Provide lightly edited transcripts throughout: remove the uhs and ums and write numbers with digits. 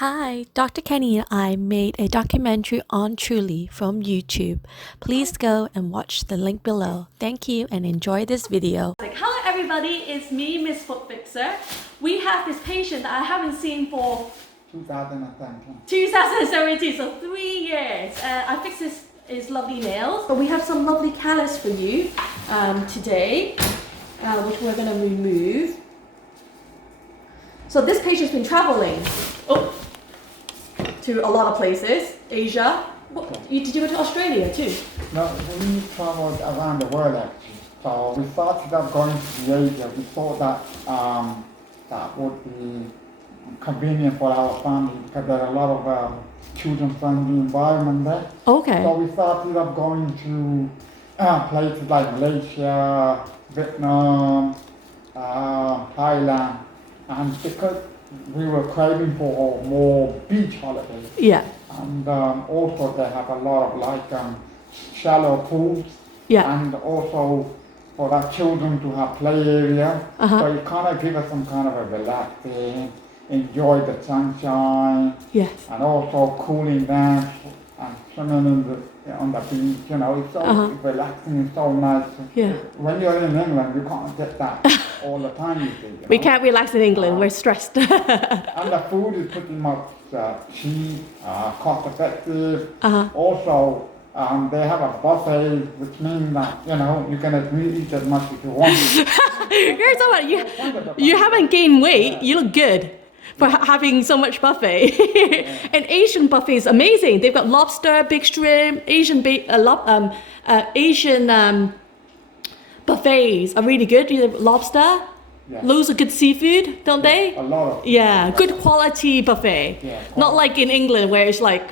Hi, Dr. Kenny and I made a documentary on Truly from YouTube. Please go and watch the link below. Thank you and enjoy this video. Hello everybody, it's me, Miss Foot Fixer. We have this patient that I haven't seen for 2017, so 3 years. I fixed his lovely nails, but we have some lovely callus for you today, which we're going to remove. So this patient's been traveling to a lot of places, Asia. Did you go to Australia too? No, we traveled around the world actually. So we started up going to the Asia. We thought that that would be convenient for our family because there are a lot of children-friendly environment there. Okay. So we started up going to places like Malaysia, Vietnam, Thailand, and because we were craving for more beach holidays. Yeah. And also they have a lot of shallow pools. Yeah. And also for our children to have play area. So you kind of give us some kind of a relaxing, enjoy the sunshine. Yes. And also cooling down and swimming on the beach. You know, it's so relaxing and so nice. Yeah. When you're in England, you can't get that all the time, you see. We can't relax in England, we're stressed. And the food is pretty much cheap, cost effective. Also, they have a buffet, which means that, you know, you can eat as much as you want. Here's what you haven't gained weight, you look good for having so much buffet. And Asian buffet is amazing. They've got lobster, big shrimp, Asian buffets are really good. You have lobster, loads of good seafood, don't they? A lot of. Yeah, good quality buffet. Yeah, not like in England where it's like,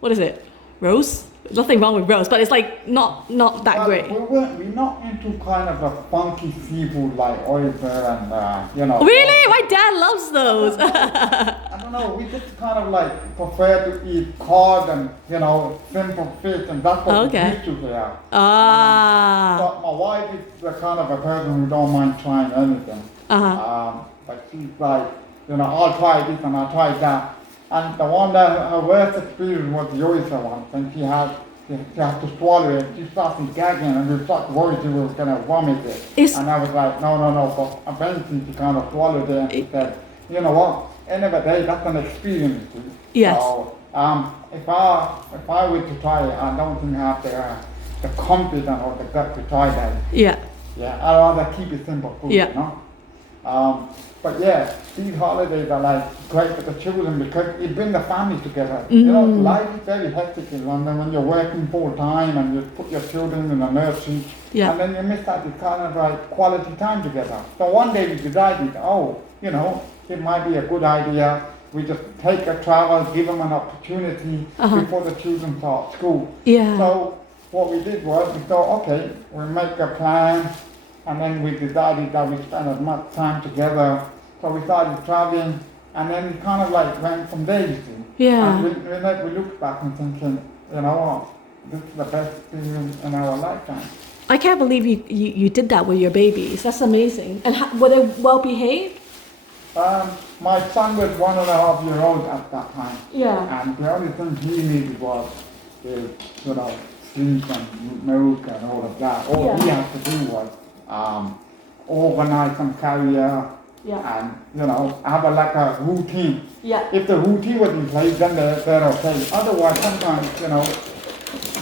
what is it? Roast? Nothing wrong with roast, but it's like not that great. We're not into kind of a funky seafood like oyster and, you know. Really? My dad loves those. I don't know, we just kind of like prefer to eat cod and, you know, simple fish, and that's what we used to here. But my wife is the kind of a person who don't mind trying anything. But she's like, you know, I'll try this and I'll try that. And the one that her worst experience was the oyster one, and she had to swallow it. She started gagging, and we started worried she was going to vomit it. And I was like, no. But eventually she kind of swallowed it, and she said, you know what? End of the day, that's an experience too. Yes. So if I were to try it, I don't think I have the confidence or the gut to try that. Yeah. Yeah. I'd rather keep it simple food. Yeah. You know. But yeah, these holidays are like great for the children because it brings the family together. You know, life is very hectic in London when you're working full time and you put your children in the nursery, and then you miss out this kind of like quality time together. So one day we decided, you know, it might be a good idea. We just take a travel, give them an opportunity before the children start school. Yeah. So what we did was we thought, okay, we'll make a plan. And then we decided that we spend as much time together. So we started traveling, and then we kind of like went from there, you see. Yeah. And we looked back and thinking, you know what, this is the best experience in our lifetime. I can't believe you did that with your babies. That's amazing. And were they well behaved? My son was 1.5 years old at that time. Yeah. And the only thing he needed was, you know, sleep and milk and all of that. All he had to do was organize some career and, you know, have a routine. Yeah. If the routine was in place, then they're okay. Otherwise, sometimes, you know,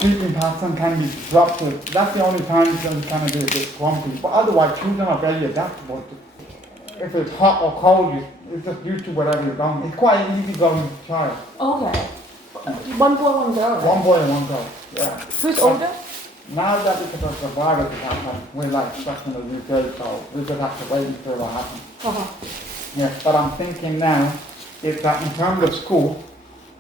sleeping pattern can be disrupted. That's the only time you can kind of be a bit grumpy. But otherwise, children are very adaptable. If it's hot or cold, it's just used to whatever you're doing. It's quite an easygoing child. Okay. One boy, one girl. Right? One boy and one girl, yeah. Who's older? Now that because of the virus is happening, we're like stuck in the UK, so we just have to wait until it happens. Yeah, but I'm thinking now is that in terms of school,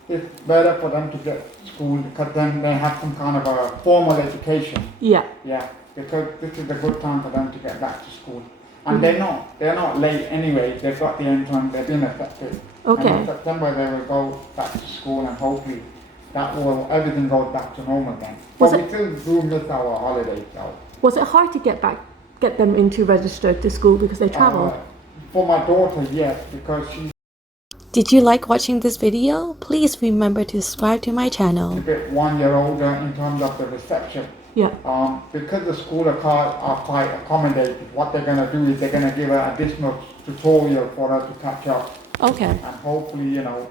it's better for them to get school because then they have some kind of a formal education. Yeah. Yeah, because this is a good time for them to get back to school. And they're not late anyway, they've got the entrance, they've been accepted. Okay. And in September they will go back to school and hopefully everything goes back to normal again. But we still do miss our holidays though. Was it hard to get them into registered to school because they traveled? For my daughter, yes, because she Did you like watching this video? Please remember to subscribe to my channel. A bit 1 year older in terms of the reception. Yeah. Because the school are quite accommodated, what they're going to do is they're going to give an additional tutorial for her to catch up. Okay. And hopefully, you know,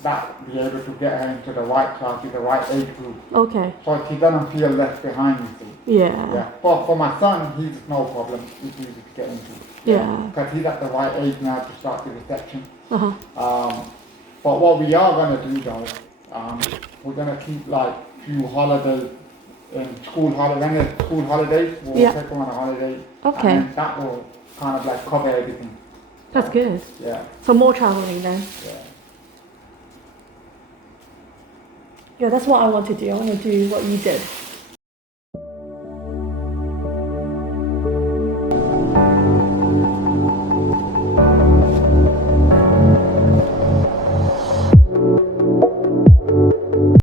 that be able to get her into the right class, with the right age group. Okay. So she doesn't feel left behind, you see. Yeah. Yeah. But for my son, he's no problem. It's easy to get into. Yeah. Because he's at the right age now to start the reception. Uh-huh. But what we are going to do though, we're going to keep like few holidays in school holidays. When there's school holidays, we'll take them on a holiday. Okay. And that will kind of like cover everything. That's good. Yeah. So more traveling then. Yeah. Yeah, that's what I want to do. I want to do what you did.